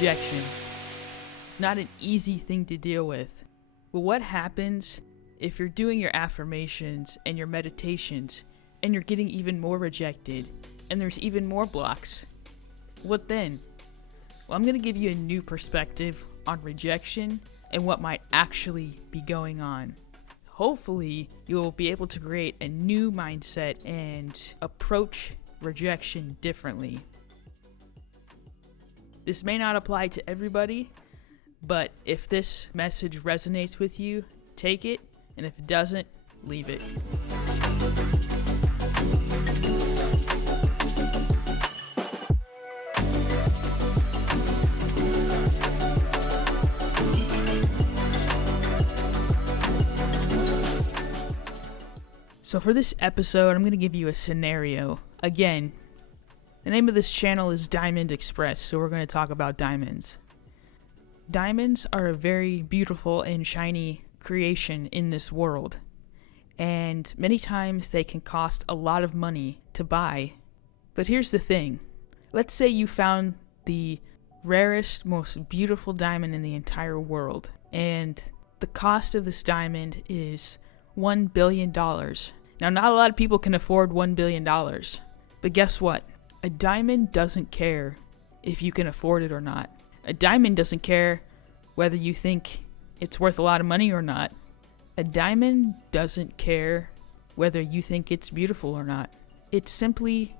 rejection. It's not an easy thing to deal with. But what happens if you're doing your affirmations and your meditations and you're getting even more rejected and there's even more blocks? What then? Well, I'm going to give you a new perspective on rejection and what might actually be going on. Hopefully, you'll be able to create a new mindset and approach rejection differently. This may not apply to everybody, but if this message resonates with you, take it, and if it doesn't, leave it. So for this episode, I'm going to give you a scenario. Again, the name of this channel is Diamond Express, so we're going to talk about diamonds. Diamonds are a very beautiful and shiny creation in this world, and many times they can cost a lot of money to buy. But here's the thing. Let's say you found the rarest, most beautiful diamond in the entire world, and the cost of this diamond is $1 billion. Now, not a lot of people can afford $1 billion, but guess what? A diamond doesn't care if you can afford it or not. A diamond doesn't care whether you think it's worth a lot of money or not. A diamond doesn't care whether you think it's beautiful or not. It simply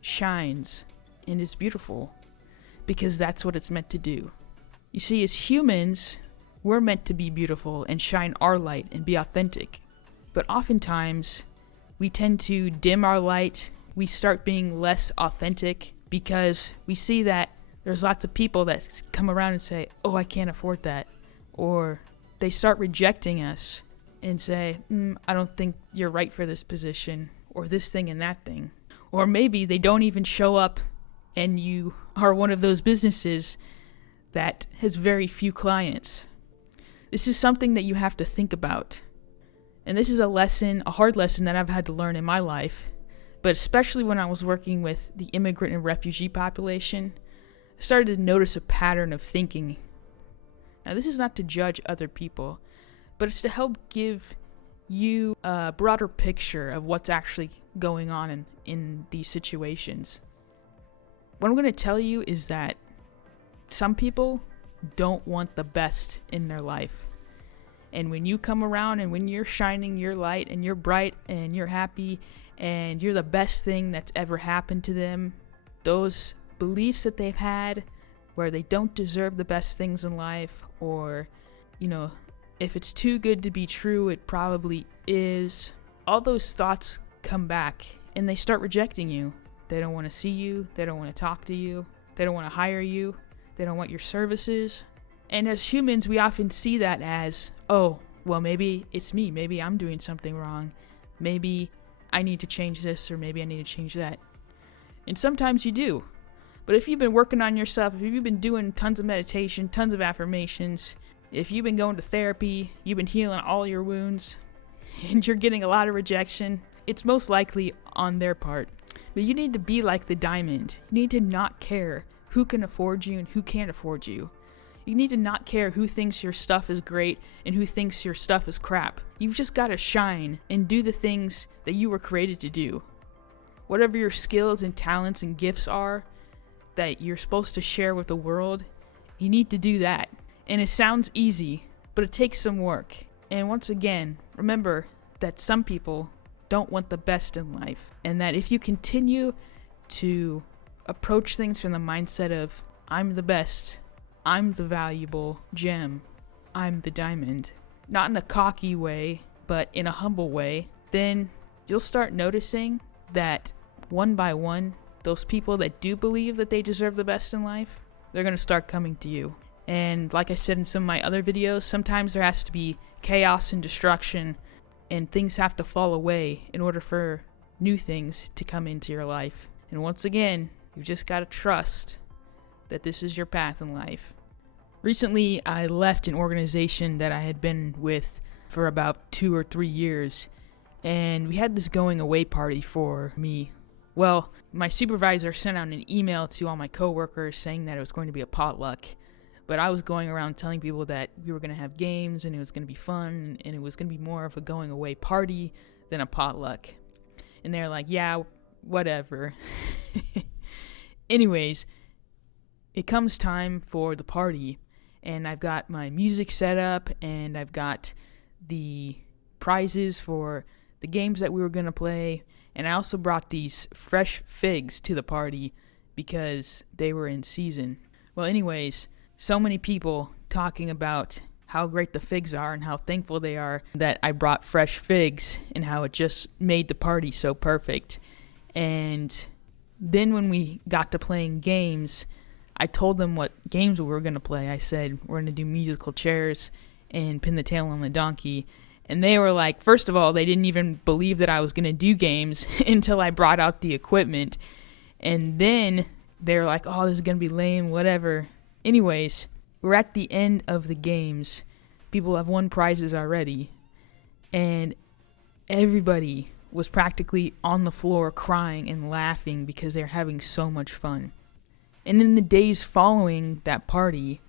shines and is beautiful because that's what it's meant to do. You see, as humans, we're meant to be beautiful and shine our light and be authentic. But oftentimes, we tend to dim our light. We start being less authentic because we see that there's lots of people that come around and say, oh, I can't afford that. Or they start rejecting us and say, I don't think you're right for this position, or this thing and that thing. Or maybe they don't even show up and you are one of those businesses that has very few clients. This is something that you have to think about. And this is a hard lesson that I've had to learn in my life, but especially when I was working with the immigrant and refugee population, I started to notice a pattern of thinking. Now, this is not to judge other people, but it's to help give you a broader picture of what's actually going on in these situations. What I'm going to tell you is that some people don't want the best in their life. And when you come around and when you're shining your light and you're bright and you're happy and you're the best thing that's ever happened to them, those beliefs that they've had where they don't deserve the best things in life, or, if it's too good to be true, it probably is. All those thoughts come back and they start rejecting you. They don't want to see you. They don't want to talk to you. They don't want to hire you. They don't want your services. And as humans, we often see that as, oh, well, maybe it's me. Maybe I'm doing something wrong. Maybe I need to change this, or maybe I need to change that. And sometimes you do. But if you've been working on yourself, if you've been doing tons of meditation, tons of affirmations, if you've been going to therapy, you've been healing all your wounds, and you're getting a lot of rejection, it's most likely on their part. But you need to be like the diamond. You need to not care who can afford you and who can't afford you. You need to not care who thinks your stuff is great and who thinks your stuff is crap. You've just got to shine and do the things that you were created to do. Whatever your skills and talents and gifts are that you're supposed to share with the world, you need to do that. And it sounds easy, but it takes some work. And once again, remember that some people don't want the best in life, and that if you continue to approach things from the mindset of, I'm the best, I'm the valuable gem, I'm the diamond, not in a cocky way, but in a humble way, then you'll start noticing that one by one, those people that do believe that they deserve the best in life, they're going to start coming to you. And like I said in some of my other videos, sometimes there has to be chaos and destruction, and things have to fall away in order for new things to come into your life. And once again, you just got to trust that this is your path in life. Recently, I left an organization that I had been with for about 2 or 3 years, and we had this going away party for me Well, my supervisor sent out an email to all my coworkers saying that it was going to be a potluck. But I was going around telling people that we were going to have games and it was going to be fun and it was going to be more of a going away party than a potluck. And they're like, yeah, whatever. Anyways, it comes time for the party, and I've got my music set up and I've got the prizes for the games that we were going to play. And I also brought these fresh figs to the party because they were in season. Well, anyways, so many people talking about how great the figs are and how thankful they are that I brought fresh figs and how it just made the party so perfect. And then when we got to playing games, I told them what games we were going to play. I said, we're going to do musical chairs and pin the tail on the donkey. And they were like, first of all, they didn't even believe that I was going to do games until I brought out the equipment. And then they're like, oh, this is going to be lame, whatever. Anyways, we're at the end of the games. People have won prizes already. And everybody was practically on the floor crying and laughing because they're having so much fun. And in the days following that party,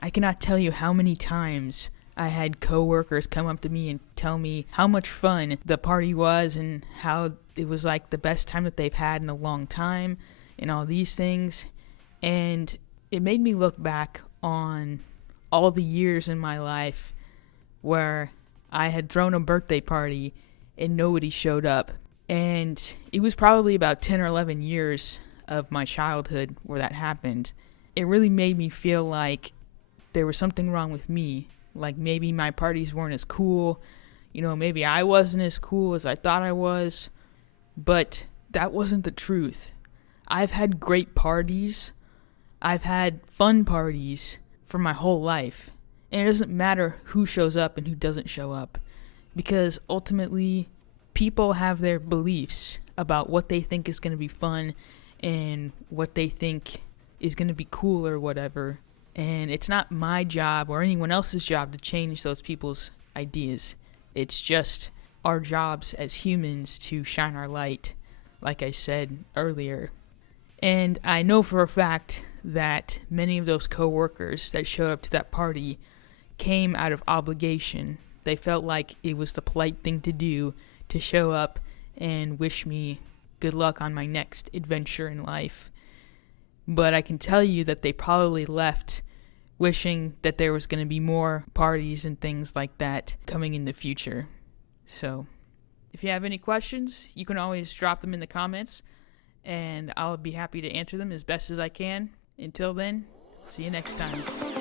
I cannot tell you how many times I had coworkers come up to me and tell me how much fun the party was and how it was like the best time that they've had in a long time and all these things. And it made me look back on all the years in my life where I had thrown a birthday party and nobody showed up. And it was probably about 10 or 11 years of my childhood where that happened. It really made me feel like there was something wrong with me. Like maybe my parties weren't as cool. Maybe I wasn't as cool as I thought I was. But that wasn't the truth. I've had great parties. I've had fun parties for my whole life. And it doesn't matter who shows up and who doesn't show up. Because ultimately, people have their beliefs about what they think is going to be fun and what they think is going to be cool or whatever. And it's not my job or anyone else's job to change those people's ideas. It's just our jobs as humans to shine our light, like I said earlier. And I know for a fact that many of those coworkers that showed up to that party came out of obligation. They felt like it was the polite thing to do to show up and wish me good luck on my next adventure in life. But I can tell you that they probably left wishing that there was going to be more parties and things like that coming in the future. So, if you have any questions, you can always drop them in the comments, and I'll be happy to answer them as best as I can. Until then, see you next time.